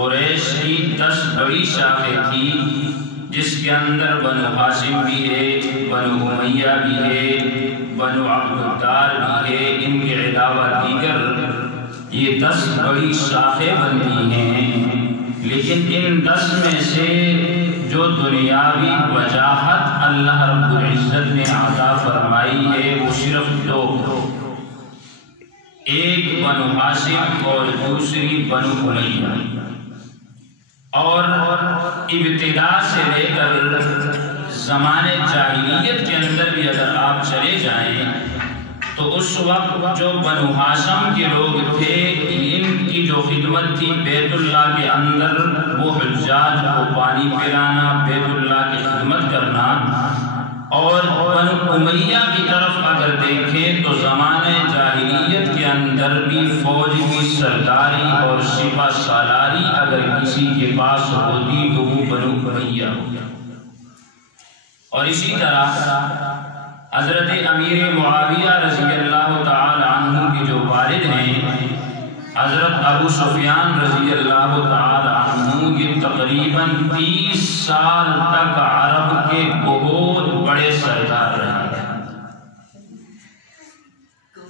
قریش کی 10 بڑی شاخیں تھی، جس کے اندر بنو ہاشم بھی ہے، بنو امیہ بھی ہے، بنو عبدالدار بھی ہے، ان کے علاوہ دیگر یہ 10 بڑی شاخیں بنتی ہیں۔ لیکن ان 10 میں سے جو دنیاوی وجاہت اللہ رب العزت نے عطا فرمائی ہے وہ صرف 2، ایک بنو ہاشم اور دوسری بنو امیہ۔ اور ابتدا سے لے کر زمانے جاہلیت کے اندر بھی اگر آپ چلے جائیں تو اس وقت جو بنو ہاشم کے لوگ تھے، ان کی جو خدمت تھی بیت اللہ کے اندر، وہ حجاج کو پانی پلانا، بیت اللہ کی خدمت کرنا۔ اور بنو امیہ کی طرف اگر دیکھیں تو زمانے جاہلیت کے اندر بھی فوج کی سرداری اور سپہ سالاری اگر کسی کے پاس ہوتی تو وہ بنو امیہ ہوتا۔ اور اسی طرح حضرت امیر معاویہ رضی اللہ تعالی عنہ کے جو والد ہیں حضرت ابو سفیان رضی اللہ تعالی عنہ، یہ تقریباً 30 سال تک عرب کے بہت بڑے سردار رہے،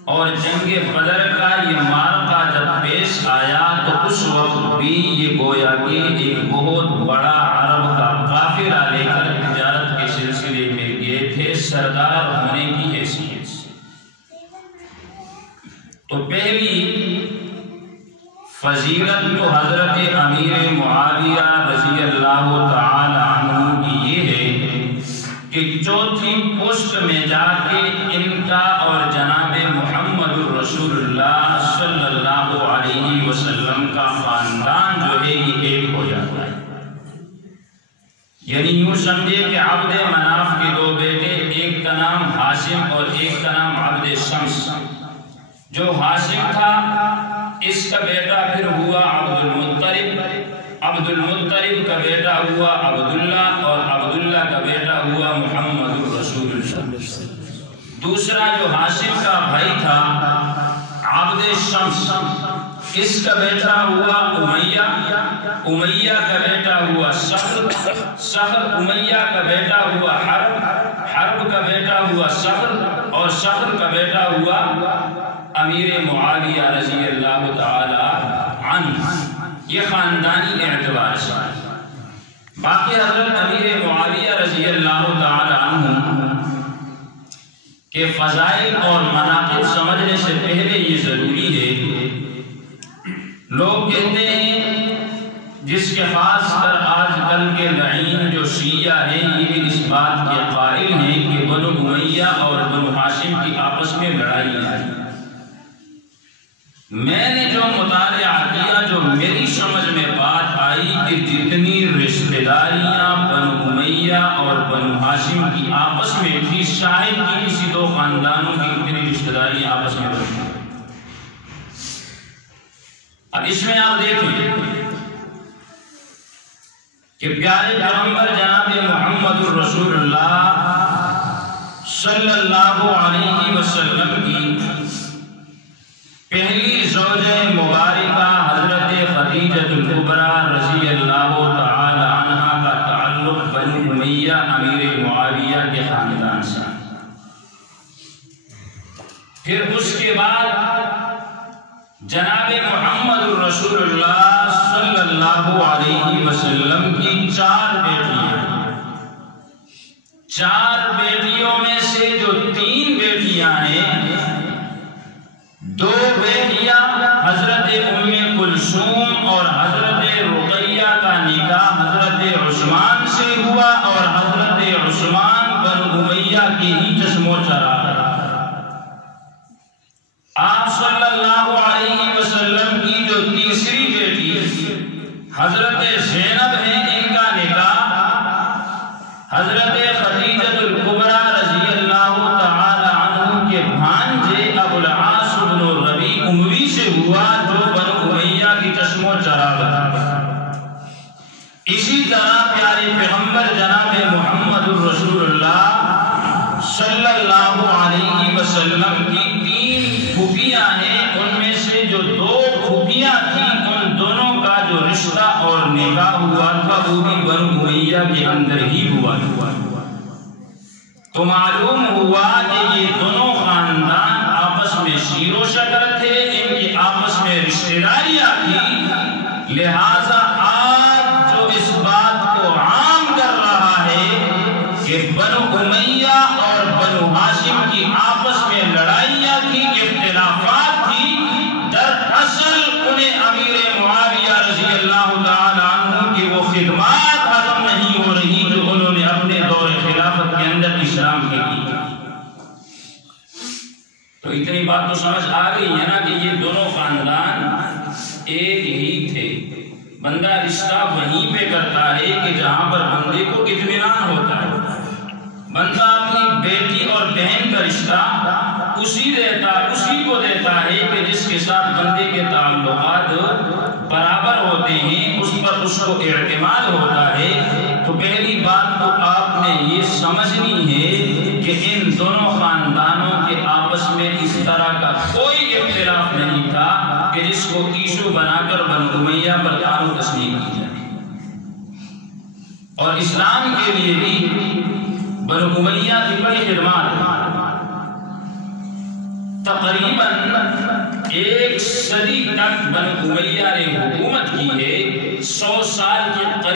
اور جنگ بدر کا یہ معرکہ جب پیش آیا تو اس وقت بھی یہ گویا کہ ایک بہت بڑا عرب کا قافلہ لے کر تجارت کے سلسلے میں گئے تھے سردار ہونے کی حیثیت سے۔ تو پہلی فضیلت تو حضرت امیر معاویہ رضی اللہ تعالی عنہ کی یہ ہے کہ چوتھی پوسٹ میں جا کے ان کا اور جناب محمد رسول اللہ صلی اللہ علیہ وسلم کا خاندان جو ہے یہ ایک ہو جاتا ہے۔ یعنی یوں سمجھے کہ عبد مناف کے 2 بیٹے، ایک کا نام ہاشم اور ایک کا نام عبد شمس۔ جو ہاشم تھا اس کا بیٹا پھر ہوا عبد المطلب، عبد المطلب کا بیٹا ہوا عبداللہ، اور عبداللہ کا بیٹا ہوا محمد رسول اللہ۔ دوسرا جو ہاشم کا بھائی تھا عبد شمس، اس کا بیٹا ہوا امیہ، امیہ کا بیٹا ہوا صخر، صخر امیہ کا بیٹا ہوا حرب، حرب کا بیٹا ہوا صخر، اور صخر کا بیٹا ہوا امیر معاویہ رضی اللہ تعالی عنہ۔ یہ خاندانی اعتبار سے۔ باقی حضرت امیر معاویہ رضی اللہ تعالی عنہ کے فضائل اور مناقب سمجھنے سے پہلے یہ ضروری ہے، لوگ کہتے ہیں جس کے خاص کر آج کل کے لعین جو شیعہ ہیں یہ بھی اس بات کے قائل ہیں کہ بنو امیہ اور بنو ہاشم کی آپس میں لڑائی ہے۔ میں نے جو مطالعہ کیا، جو میری سمجھ میں بات آئی کہ جتنی رشتہ داریاں بنو امیہ اور بنو ہاشم کی آپس میں تھی، شاید کی کسی 2 خاندانوں کی اتنی رشتہ داریاں آپس میں بنتی۔ اب اس میں آپ دیکھیں کہ پیارے پیغمبر جناب محمد رسول اللہ صلی اللہ علیہ وسلم کی پہلی زوجہ مبارکہ حضرت خدیجہ الکبریٰ رضی اللہ تعالی عنہا کا تعلق بنو امیہ امیر معاویہ کے خاندان سے۔ پھر اس کے بعد جناب محمد رسول اللہ صلی اللہ علیہ وسلم کی 4 بیٹیاں، 4 بیٹیوں میں سے جو 3 بیٹیاں ہیں، 2 بیٹیاں حضرت ام کلثوم اور حضرت رقیہ کا نکاح حضرت عثمان سے ہوا، اور حضرت عثمان بنو امیہ کی ہی چشم و چراغ ہے۔ آپ صلی اللہ علیہ وسلم کی جو تیسری بیٹی حضرت زینب ہے، ان کا نکاح حضرت خدیجہ الکبریٰ رضی اللہ تعالی عنہ کے بھانجے ابو العاص بن ربیع اموی سے ہوا، جو بنو امیہ کی چشم و چراغ ہے۔ اسی طرح پیارے پیغمبر جناب محمد رسول اللہ صلی اللہ علیہ وسلم کی 3 پھوپھیاں ہیں، ان میں سے جو 2 پھوپھیاں تھیں ان دونوں کا جو رشتہ نکاح ہوا تھا وہ بھی بنو امیہ کے اندر ہی ہوا تھا۔ تو معلوم ہوا کہ یہ دونوں خاندان آپس میں شیر و شکر تھے، ان کی آپس میں رشتہ داریاں تھی، لہٰذا آج جو اس بات کو عام کر رہا ہے کہ بنو امیہ اور بنو ہاشم کی آپس میں لڑائیاں تھی، اختلافات تھی، دراصل انہیں امیر معاویہ رضی اللہ تعالی عنہ کی وہ خدمات ختم نہیں ہو رہی جو انہوں نے اپنے دور خلافت کے اندر اسلام کے کی۔ تو اتنی بات تو سمجھ آ گئی ہے نا کہ یہ دونوں خاندان ایک ہی تھے۔ بندہ رشتہ وہیں پہ کرتا ہے کہ جہاں پر بندے کو اطمینان ہوتا ہے۔ بندہ اپنی بیٹی اور بہن کا رشتہ اسی کو دیتا ہے کہ جس کے ساتھ بندے کے تعلقات برابر ہوتے ہیں، اس پر اس کو اعتماد ہوتا ہے۔ تو پہلی بات تو آپ نے یہ سمجھنی ہے کہ ان دونوں خاندانوں کے آپس میں اس طرح کا کوئی اختلاف نہیں تھا کہ جس کو ایشو بنا کر بنو امیہ پر طعن و تشنیع کی جائے۔ اور اسلام کے لیے بھی بنو امیہ کی بڑی خدمات ہے۔ تقریباً 1 صدی تک بنو امیہ نے حکومت کی ہے، 100 سال کے